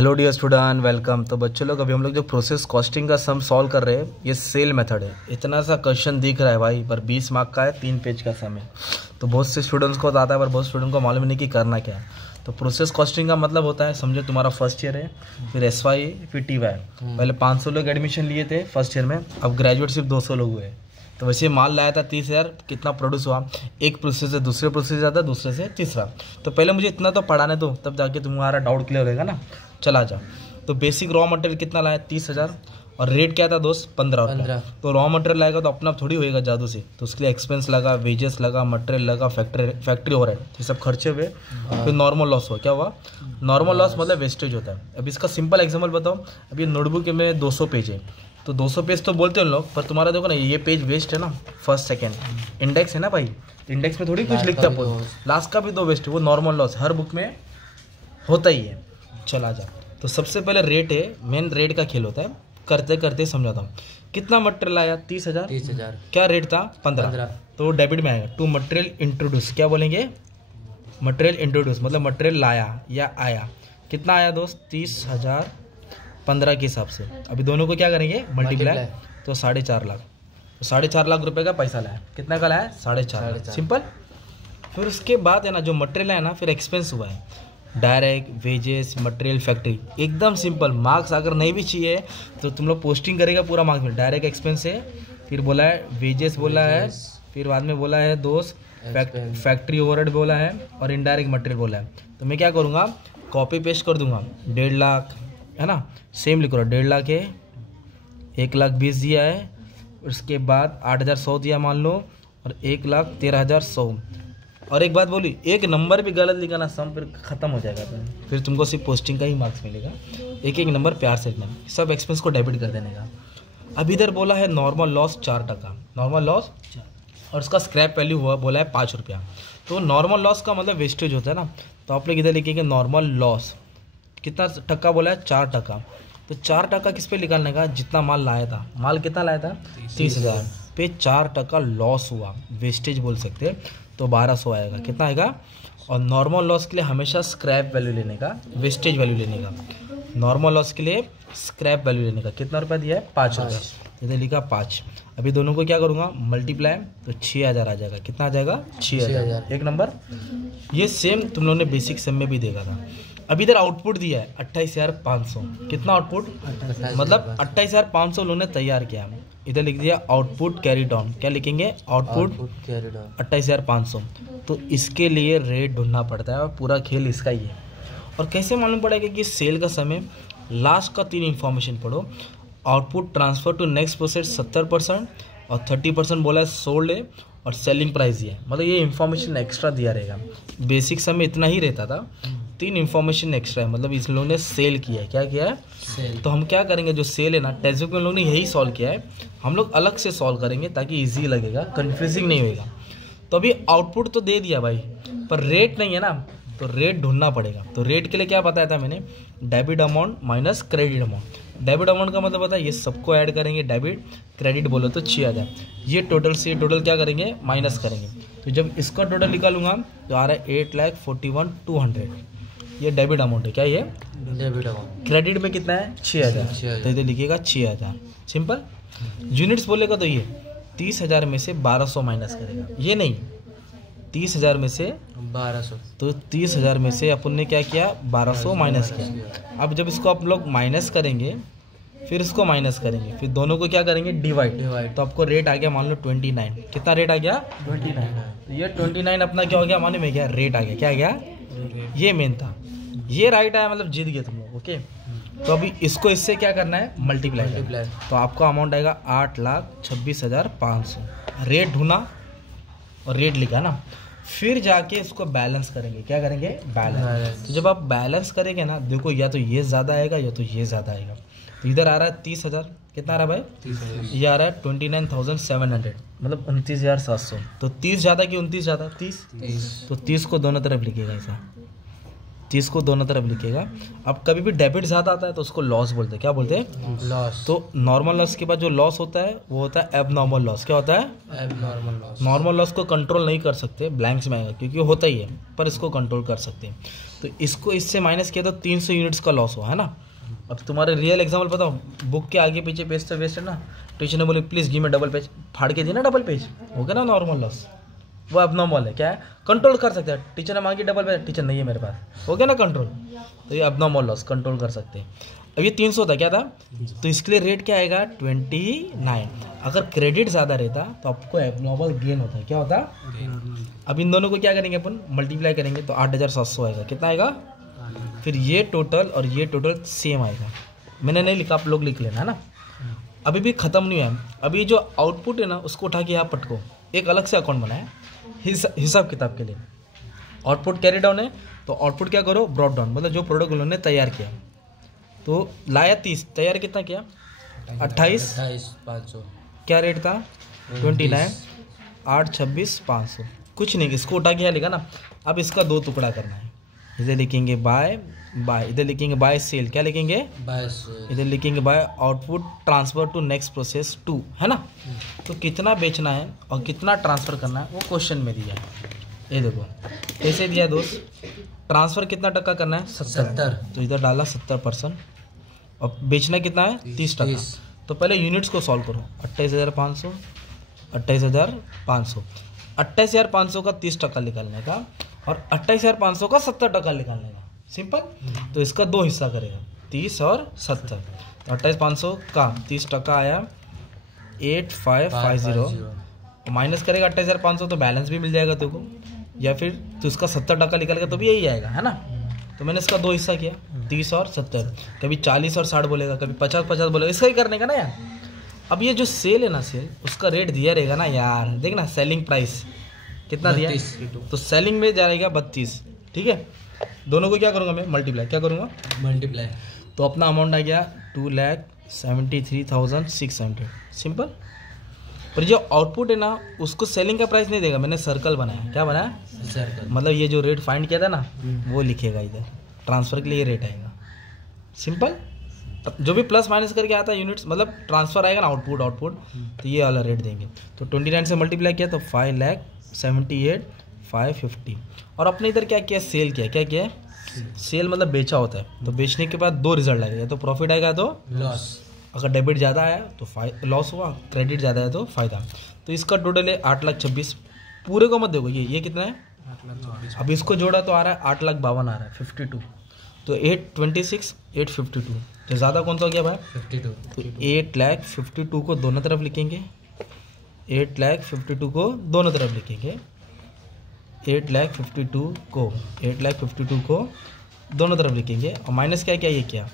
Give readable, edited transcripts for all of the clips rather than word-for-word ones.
Hello dear student, welcome. तो बच्चों लोग, अभी हम लोग जो प्रोसेस कॉस्टिंग का सम सॉल्व कर रहे हैं, ये सेल मेथड है। इतना सा क्वेश्चन दिख रहा है भाई, पर 20 मार्क का है, 3 पेज का सम है। तो बहुत से स्टूडेंट्स को आता है, पर बहुत स्टूडेंट को मालूम नहीं कि करना क्या है। तो प्रोसेस कॉस्टिंग का मतलब होता है, समझो तुम्हारा फर्स्ट ईयर है, फिर SY, फिर TY। पहले 500 लोग एडमिशन लिए थे फर्स्ट ईयर में, अब ग्रेजुएट सिर्फ 200 लोग हुए। तो वैसे माल लाया था 30,000, कितना प्रोड्यूस हुआ? एक प्रोसेस से दूसरे प्रोसेस से जाता, दूसरे से तीसरा। तो पहले मुझे इतना तो पढ़ाने दो, तब जाके तुम्हारा डाउट क्लियर होगा ना। चला जाओ। तो बेसिक रॉ मटेरियल कितना लाया? 30,000। और रेट क्या था दोस्त? 15 रुपये। तो रॉ मटेरियल लाएगा तो अपना थोड़ी होएगा जादू से, तो उसके लिए एक्सपेंस लगा, वेजेस लगा, मटेरियल लगा, फैक्ट्री ओवरहेड, ये सब खर्चे हुए। फिर नॉर्मल लॉस हुआ। क्या हुआ? नॉर्मल लॉस मतलब वेस्टेज होता है। अब इसका सिंपल एग्जांपल बताओ। अब ये नोटबुक में 200 पेज है, तो 200 पेज तो बोलते हैं लोग, पर तुम्हारा देखो ना, ये पेज वेस्ट है ना, फर्स्ट सेकेंड इंडेक्स है ना भाई, इंडेक्स में थोड़ी कुछ लिखता है, लास्ट का भी 2 वेस्ट है। वो नॉर्मल लॉस हर बुक में होता ही है। चला जा। तो सबसे पहले रेट है, मेन रेट का खेल होता है। करते करते समझाता हूँ। कितना मटेरियल आया? 30,000। क्या रेट था? 15। तो डेबिट में आएगा। टू मटेरियल इंट्रोड्यूस, क्या बोलेंगे? मटेरियल इंट्रोड्यूस मतलब मटेरियल लाया या आया। कितना आया दोस्त? 30,000 15 के हिसाब से। अभी दोनों को क्या करेंगे? मल्टीप्लाई। तो 4.5 लाख। तो 4.5 लाख रुपए का पैसा लाया। कितना का लाया? 4.5 लाख। सिंपल। फिर उसके बाद है ना, जो मटेरियल है ना, फिर एक्सपेंस हुआ है, डायरेक्ट, वेजेस, मटेरियल, फैक्ट्री। एकदम सिंपल। मार्क्स अगर नहीं भी चाहिए तो तुम लोग पोस्टिंग करेगा, पूरा मार्क्स में। डायरेक्ट एक्सपेंस है, फिर बोला है वेजेस बोला है, फिर बाद में बोला है दोस्त फैक्ट्री ओवरहेड बोला है, और इनडायरेक्ट मटेरियल बोला है। तो मैं क्या करूँगा? कॉपी पेस्ट कर दूंगा। 1.5 लाख है ना, सेम लिख रहा हूँ। 1.5 लाख है, 1,20,000 दिया है, उसके बाद 8,100 दिया मान लो, और 1,13,100। और एक बात बोली, एक नंबर भी गलत लिखा ना सम, फिर खत्म हो जाएगा। फिर तुमको सिर्फ पोस्टिंग का ही मार्क्स मिलेगा। एक एक नंबर प्यार से लिखना, सब एक्सपेंस को डेबिट कर देने का। अब इधर बोला है नॉर्मल लॉस 4%, नॉर्मल लॉस, और उसका स्क्रैप वैल्यू हुआ बोला है 5 रुपया। तो नॉर्मल लॉस का मतलब वेस्टेज होता है ना, तो आप लोग इधर लिखेंगे नॉर्मल लॉस कितना टक्का बोला है? 4%। तो 4% किस पे निकालने का? जितना माल लाया था। माल कितना लाया था? 30,000 पे 4% लॉस हुआ, वेस्टेज बोल सकते। तो 1,200 आएगा। कितना आएगा? और नॉर्मल लॉस के लिए हमेशा स्क्रैप वैल्यू लेने का, वेस्टेज वैल्यू लेने का। नॉर्मल लॉस के लिए स्क्रैप वैल्यू लेने का। कितना रुपया दिया है? 5 रुपया। इधर लिखा 5। अभी दोनों को क्या करूँगा? मल्टीप्लाई। तो 6,000 आ जाएगा। कितना आ जाएगा? 6,000। एक नंबर। ये सेम तुम लोगों ने बेसिक सेम में भी देखा था। अभी इधर आउटपुट दिया है 28,500। कितना आउटपुट? मतलब 28,500 लोगों ने तैयार किया। इधर लिख दिया आउटपुट कैरीड ऑन। क्या लिखेंगे? Output carried on 28,500। तो इसके लिए रेट ढूंढना पड़ता है, और पूरा खेल इसका ही है। और कैसे मालूम पड़ेगा कि सेल का समय? लास्ट का 3 इन्फॉर्मेशन पढ़ो। Output transfer to next process 70%, और 30% बोला है सोल्ड है, और सेलिंग प्राइस ये है। मतलब ये इन्फॉर्मेशन एक्स्ट्रा दिया रहेगा। बेसिक समय इतना ही रहता था, 3 इन्फॉर्मेशन एक्स्ट्रा है। मतलब इस लोगों ने सेल किया है। क्या किया है? सेल। तो हम क्या करेंगे? जो सेल है ना, टेक्स्ट बुक में लोग ने यही सॉल्व किया है, हम लोग अलग से सॉल्व करेंगे ताकि इजी लगेगा, कंफ्यूजिंग नहीं होगा। तो अभी आउटपुट तो दे दिया भाई, पर रेट नहीं है ना, तो रेट ढूंढना पड़ेगा। तो रेट के लिए क्या बताया था मैंने? Debit amount minus credit amount. Debit amount का मतलब पता है, ये सबको ऐड करेंगे, डेबिट क्रेडिट बोलो तो 6,000। ये टोटल से टोटल क्या करेंगे? माइनस करेंगे। तो जब इसका टोटल निकालूंगा तो आ रहा है 8,41,200। ये डेबिट अमाउंट है। क्या ये? Debit amount. क्रेडिट में कितना है? 6,000। तो इधर लिखिएगा 6,000। सिंपल। यूनिट्स बोलेगा तो ये 30,000 में से 1,200 माइनस करेगा। ये नहीं, 30,000 में से 1,200। तो 30,000 में से अपन ने क्या किया? 1,200 माइनस किया। अब जब इसको आप लोग माइनस करेंगे, फिर इसको माइनस करेंगे, फिर दोनों को क्या करेंगे? डिवाइड। तो आपको रेट आ गया मान लो 29। कितना रेट आ गया? 29। तो ये 29 अपना क्या हो गया? मालूम है क्या? रेट आ गया। क्या आ गया? ये मेन था। ये राइट आया मतलब जीत गए तुम लोग। ओके। तो अभी इसको इससे क्या करना है? मल्टीप्लाई। तो आपका अमाउंट आएगा 8,26,500। रेट ढूंढा और रेट लिखा ना, फिर जाके इसको बैलेंस करेंगे। क्या करेंगे? बैलेंस। तो जब आप बैलेंस करेंगे ना, देखो या तो ये ज़्यादा आएगा या तो ये ज़्यादा आएगा। तो इधर आ रहा है 30,000। कितना आ रहा है भाई? 30,000। ये आ रहा है 29,700, मतलब 29,700। तो 30 ज़्यादा कि 29 ज़्यादा? 30। तो 30 को दोनों तरफ लिखिएगा ऐसा। 30 को दोनों तरफ लिखेगा। अब कभी भी डेबिट ज़्यादा आता है तो उसको लॉस बोलते हैं। क्या बोलते हैं? लॉस। तो नॉर्मल लॉस के बाद जो लॉस होता है वो होता है एबनॉर्मल लॉस। क्या होता है? Abnormal loss. नॉर्मल लॉस को कंट्रोल नहीं कर सकते, ब्लैंक्स में आएगा क्योंकि होता ही है, पर इसको कंट्रोल कर सकते हैं। तो इसको इससे माइनस किया तो 300 यूनिट्स का लॉस हुआ है ना। अब तुम्हारे रियल एग्जाम्पल बताओ, बुक के आगे पीछे पेज तो वेस्ट है ना, टीचर ने बोले प्लीज़ गिव में डबल पेज, फाड़ के दिया ना डबल पेज, हो गया ना नॉर्मल लॉस। वो एबनॉर्मल है, क्या है? कंट्रोल कर सकते हैं। टीचर ने मांगी डबल पेज, टीचर नहीं है मेरे पास, हो गया ना कंट्रोल। तो ये एबनॉर्मल लॉस कंट्रोल कर सकते हैं। अब ये 300 था, क्या था? तो इसके लिए रेट क्या आएगा? 29। अगर क्रेडिट ज़्यादा रहता तो आपको एबनॉर्मल गेन होता है। क्या होता? अब इन दोनों को क्या करेंगे अपन? मल्टीप्लाई करेंगे तो 8700 आएगा। कितना आएगा? फिर ये टोटल और ये टोटल सेम आएगा। मैंने नहीं लिखा, आप लोग लिख लेना है ना। अभी भी ख़त्म नहीं हुआ है। अभी जो आउटपुट है ना उसको उठा के यहाँ पटको, एक अलग से अकाउंट बनाया हिसाब किताब के लिए। आउटपुट कैरी डाउन है तो आउटपुट क्या करो? ब्रॉड डाउन, मतलब जो प्रोडक्ट उन्होंने तैयार किया। तो लाया 30, तैयार कितना किया? 28,500। क्या रेट था? 29, 8, 26, 500। कुछ नहीं, इसको उठा के यहाँ लिखा ना। अब इसका 2 टुकड़ा करना है। इधर लिखेंगे बाय, इधर लिखेंगे बाय सेल। क्या लिखेंगे? By cell. इधर लिखेंगे by output transfer to next process 2, है ना। तो कितना बेचना है और कितना ट्रांसफ़र करना है वो क्वेश्चन में दिया है। ये देखो कैसे दिया दोस्त, ट्रांसफ़र कितना टका करना है? 70। तो इधर डाला 70%। और बेचना कितना है? 30%। तो पहले यूनिट्स को सॉल्व करो। 28,500, 28,500, 28,500 का 30% निकालने का और 28,500 का 70% निकालने का। सिंपल। तो इसका 2 हिस्सा करेगा, 30 और 70। तो 28,500 का 30% आया 8550। माइनस करेगा 28,500 तो बैलेंस भी मिल जाएगा तेरे को, या फिर तो इसका 70% निकालेगा तो भी यही आएगा, है ना। तो मैंने इसका 2 हिस्सा किया, 30 और 70। कभी 40 और 60 बोलेगा, कभी 50-50 बोलेगा, इसका ही करने का ना यार। अब ये जो सेल है ना, सेल उसका रेट दिया रहेगा ना यार, देखना सेलिंग प्राइस कितना दिया, तो सेलिंग में जाएगा 32। ठीक है, दोनों को क्या करूँगा मैं? मल्टीप्लाई। क्या करूँगा? मल्टीप्लाई। तो अपना अमाउंट आ गया 2,73,600। सिंपल। पर जो आउटपुट है ना उसको सेलिंग का प्राइस नहीं देगा, मैंने सर्कल बनाया। क्या बनाया? सर्कल। मतलब ये जो रेट फाइंड किया था ना वो लिखेगा इधर, ट्रांसफ़र के लिए ये रेट आएगा। सिंपल। जो भी प्लस माइनस करके आता है यूनिट्स, मतलब ट्रांसफ़र आएगा ना आउटपुट, तो ये वाला रेट देंगे। तो 29 से मल्टीप्लाई किया तो 5,78,550। और अपने इधर क्या किया? सेल किया। क्या किया? सेल मतलब बेचा होता है। तो बेचने के बाद 2 रिजल्ट आएगा, या तो प्रॉफिट आएगा तो लॉस। अगर डेबिट ज़्यादा आया तो लॉस हुआ, क्रेडिट ज़्यादा है तो फ़ायदा। तो इसका टोटल है 8,26,000। पूरे को मत देखो, ये कितना है? 8,26,000। अब इसको जोड़ा तो आ रहा है 8,52,000 आ रहा है, 52। तो 826, 852। तो ज़्यादा कौन सा हो गया भाई? 52। तो 8,52,000 को दोनों तरफ लिखेंगे, 8,52,000 को दोनों तरफ लिखेंगे, 8,52,000 को दोनों तरफ लिखेंगे। और माइनस क्या ये क्या?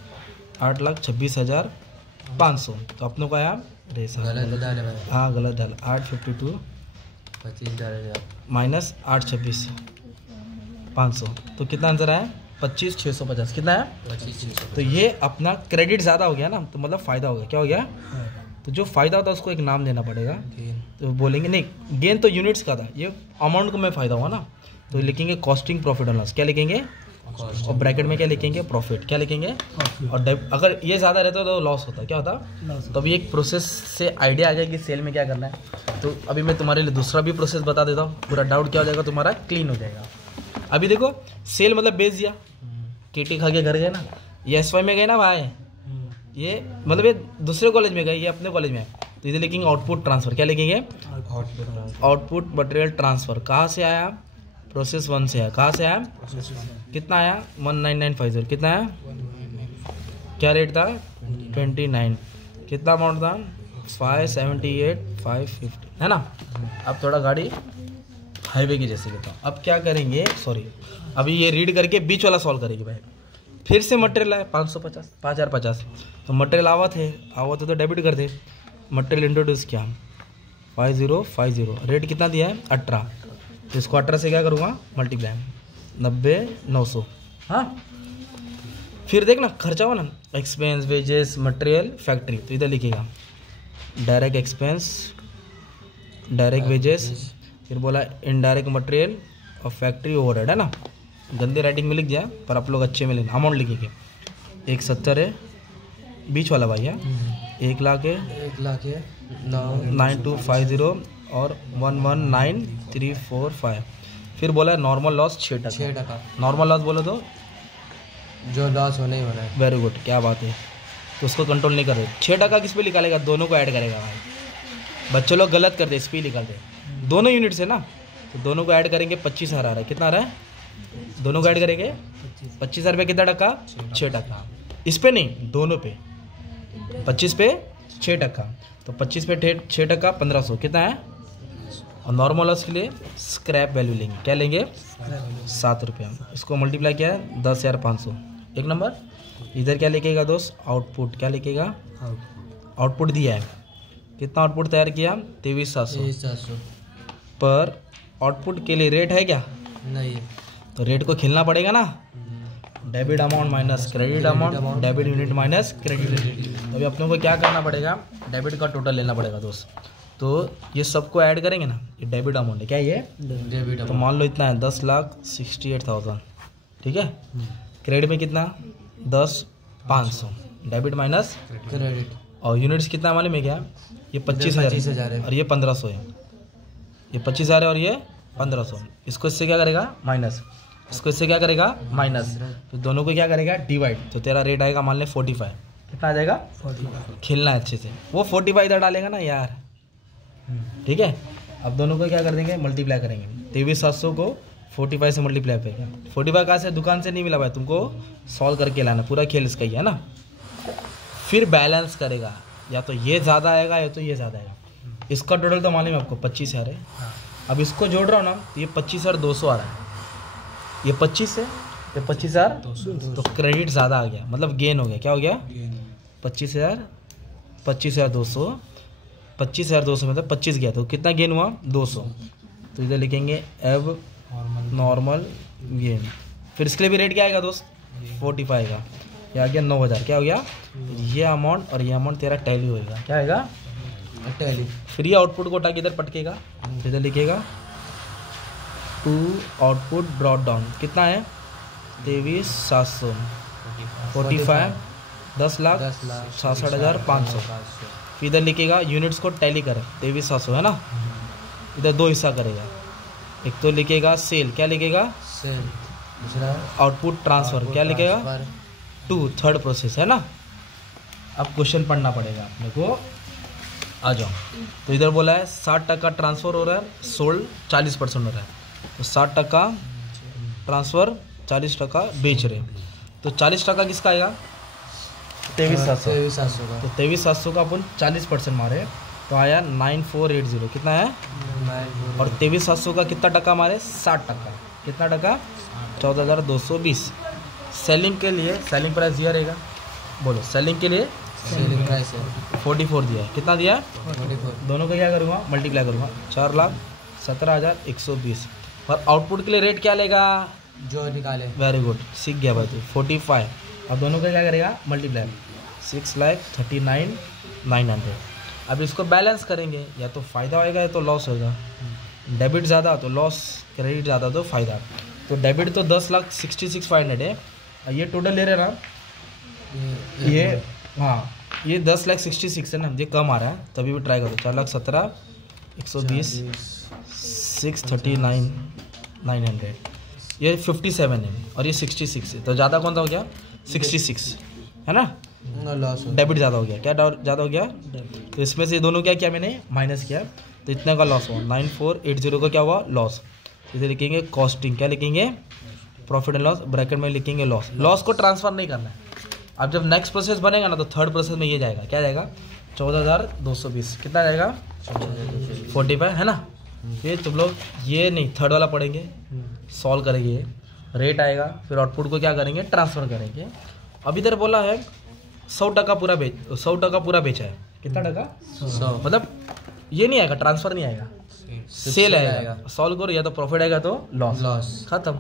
8,26,500। तो अपनों का आया रेस गलत डाला। हाँ गलत डाला। 852 माइनस 8,26,500। तो कितना आंसर आया? 25,650। कितना है? 25,650। तो ये अपना क्रेडिट ज़्यादा हो गया ना, तो मतलब फ़ायदा हो गया। क्या हो गया? तो जो फ़ायदा होता है उसको एक नाम देना पड़ेगा। तो बोलेंगे नहीं, गेन तो यूनिट्स का था, ये अमाउंट को में फ़ायदा हुआ ना, तो लिखेंगे कॉस्टिंग प्रॉफिट एंड लॉस। क्या लिखेंगे? और ब्रैकेट में क्या लिखेंगे? प्रॉफिट। क्या लिखेंगे? और अगर ये ज़्यादा रहता तो लॉस होता। क्या होता? तो अभी एक प्रोसेस से आइडिया आ गया कि सेल में क्या करना है। तो अभी मैं तुम्हारे लिए दूसरा भी प्रोसेस बता देता हूँ, पूरा डाउट क्या हो जाएगा तुम्हारा क्लीन हो जाएगा। अभी देखो, सेल मतलब बेच दिया, केटी खा के घर गए ना, ये SY में गए ना भाई, ये मतलब ये दूसरे कॉलेज में गए, ये अपने कॉलेज में है। तो इधर लिखेंगे आउटपुट ट्रांसफ़र। क्या लिखेंगे? Output material transfer. कहाँ से आया? प्रोसेस 1 से आया। कहाँ से आया? कितना आया? 19950। कितना आया? क्या रेट था? 29। कितना अमाउंट था? 578,550, है ना। अब थोड़ा गाड़ी हाईवे की जैसे लेता हूँ। अब क्या करेंगे, सॉरी अभी ये रीड करके बीच वाला सॉल्व करेंगे भाई। फिर से मटेरियल आए 5,050। तो मटेरियल आवा थे तो डेबिट कर दे। मटेरियल इंट्रोड्यूस किया 5050। रेट कितना दिया है? 18। तो इसको 18 से क्या करूँगा? मल्टीप्लाई 90,900। हाँ, फिर देखना खर्चा हुआ ना, एक्सपेंस, वेजेस, मटेरियल, फैक्ट्री। तो इधर लिखेगा डायरेक्ट एक्सपेंस, डायरेक्ट वेजेस, फिर बोला इनडायरेक्ट मटेरियल और फैक्ट्री ओवरहेड, है ना। गंदे राइटिंग में लिख दिया, पर आप लोग अच्छे में लेना। अमाउंट लिखेंगे 170 है, बीच वाला भाई है, 1 लाख है, 9250 और 119345। फिर बोला है नॉर्मल लॉस 6%। नॉर्मल लॉस बोलो तो जो लॉस होने ही हो रहा है। वेरी गुड, क्या बात है। तो उसको कंट्रोल नहीं कर रहे। 6% किस पे निकालेगा? दोनों को ऐड करेगा भाई। बच्चे लोग गलत करते, इस पे निकालते, दोनों यूनिट से ना, तो दोनों को ऐड करेंगे 25,000 आ रहा है। कितना आ रहा है? दोनों को ऐड करेंगे 25,000 रुपये। कितना टका? 6%। इस पे नहीं, दोनों पे 25 पे 6%, तो 25 पे 6% 1500 कितना है? और नॉर्मल लॉस के लिए स्क्रैप वैल्यू लेंगे। क्या लेंगे? 7 रुपये। इसको मल्टीप्लाई किया है 10,500। एक नंबर। इधर क्या लिखेगा दोस्त? आउटपुट। क्या लिखेगा? आउटपुट दिया है। कितना आउटपुट तैयार किया? 23,700 पर आउटपुट के लिए रेट है क्या? नहीं, तो रेट को खेलना पड़ेगा ना। Debit amount minus credit amount, debit unit minus credit unit. अभी अपने को क्या करना पड़ेगा? डेबिट का टोटल लेना पड़ेगा दोस्त। तो ये सबको ऐड करेंगे ना, ये डेबिट अमाउंट है। क्या ये? डेबिट। तो मान लो इतना है 10,68,000, ठीक है। क्रेडिट में कितना? 10,500। Debit minus credit. और यूनिट्स कितना मालूम है क्या? ये 25,000 है और ये 1,500 है। ये 25,000 है और ये 1,500। इसको इससे क्या करेगा? माइनस। इसको इससे क्या करेगा? माइनस। तो दोनों को क्या करेगा? डिवाइड। तो तेरा रेट आएगा मान ले 45। कितना आ जाएगा? 45। खेलना है अच्छे से। वो 45 इधर डालेगा ना यार, ठीक है। अब दोनों को क्या कर देंगे? मल्टीप्लाई करेंगे। 23,700 को 45 से मल्टीप्लाई करेगा। 45 कहाँ से? दुकान से नहीं मिला भाई, तुमको सॉल्व करके लाना। पूरा खेल इसका ही है ना। फिर बैलेंस करेगा, या तो ये ज़्यादा आएगा या तो ये ज़्यादा आएगा। इसका टोटल तो मालूम है आपको 25,000 है। अब इसको जोड़ रहा हूँ ना, तो ये 25,200 आ रहा है। ये 25 है, ये 25,200। तो क्रेडिट ज़्यादा आ गया, मतलब गेन हो गया। क्या हो गया? 25,200 मतलब 25 गया, तो कितना गेन हुआ? 200। तो इधर लिखेंगे अब नॉर्मल गेन। फिर इसके लिए भी रेट क्या आएगा दोस्त? 45 का। ये आ गया 9,000। क्या हो गया? ये अमाउंट और ये अमाउंट तेरा टैली होएगा। क्या आएगा? टैली। फिर ये आउटपुट को उठा के इधर पटकेगा, इधर लिखेगा टू आउटपुट ब्रॉट डाउन। कितना है? 23,700 45 10,66,500। फिर इधर लिखेगा यूनिट्स को टैली कर 23,700 है ना। इधर दो हिस्सा करेगा, एक तो लिखेगा सेल। क्या लिखेगा? सेल। दूसरा आउटपुट ट्रांसफर। क्या लिखेगा? टू थर्ड प्रोसेस है ना। अब क्वेश्चन पढ़ना पड़ेगा अपने को। आ जाओ। तो इधर बोला है 60% ट्रांसफ़र हो रहा है, सोल्ड 40% हो रहा है। तो 60% ट्रांसफ़र, 40% बेच रहे। तो 40% किसका आएगा? 23,700 का। तो 23,700 का अपन 40% मारे तो आया 9480। कितना है? और 23,700 का कितना टका मारे? 60%। कितना टका? 14,220। सेलिंग के लिए सेलिंग प्राइस दिया रहेगा। बोलो सेलिंग के लिए सेलिंग प्राइस है 44 दिया है। कितना दिया है? 44। दोनों का क्या करूँगा? मल्टीप्लाई करूँगा। 4,17,120। और आउटपुट के लिए रेट क्या लेगा? जो निकाले। वेरी गुड, सीख गया भाई तू। 45। अब दोनों का क्या करेगा? मल्टीप्लाई। 6,39,900। अब इसको बैलेंस करेंगे, या तो फ़ायदा होएगा या तो लॉस होएगा। डेबिट ज़्यादा तो लॉस, क्रेडिट ज़्यादा तो फ़ायदा। तो डेबिट तो 10,66,500 है। ये टोटल ले रहे ना, ये हाँ ये 10,66,000 है ना, ये कम आ रहा है, तभी भी ट्राई करो। 4,17,120 6,39,900। ये 57 है और ये 66 है, तो ज़्यादा कौन सा हो गया? 66 है ना। लॉस डेबिट ज़्यादा हो गया। क्या ज़्यादा हो गया? तो इसमें से दोनों क्या किया मैंने? माइनस किया, तो इतने का लॉस हुआ। 9480 का क्या हुआ? लॉस। इधर लिखेंगे कॉस्टिंग। क्या लिखेंगे? प्रॉफिट एंड लॉस, ब्रैकेट में लिखेंगे लॉस। लॉस को ट्रांसफर नहीं करना है। अब जब नेक्स्ट प्रोसेस बनेगा ना, तो थर्ड प्रोसेस में ये जाएगा। क्या जाएगा? 14,220। कितना जाएगा? 45 है ना। फिर तुम लोग ये नहीं, थर्ड वाला पढ़ेंगे, सॉल्व करेंगे, रेट आएगा, फिर आउटपुट को क्या करेंगे? ट्रांसफ़र करेंगे। अब इधर बोला है 100% पूरा 100% पूरा बेचा है। कितना टका? 100। मतलब ये नहीं आएगा, ट्रांसफ़र नहीं आएगा, सेल आएगा। सॉल्व करो, या तो प्रॉफिट आएगा तो लॉस। खत्म।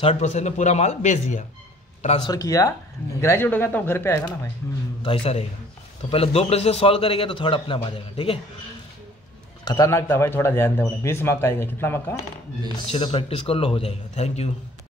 थर्ड प्रोसेस में पूरा माल बेच दिया, ट्रांसफ़र किया, ग्रेजुएट होगा तो घर पे आएगा ना भाई। तो ऐसा रहेगा। तो पहले 2 प्रोसेस सॉल्व करेंगे तो थर्ड अपने आप आ जाएगा। ठीक है। खतरनाक था भाई, थोड़ा ध्यान दे। 20 मार्क का आएगा। कितना मार्क का? अच्छे से प्रैक्टिस कर लो, हो जाएगा। Thank you.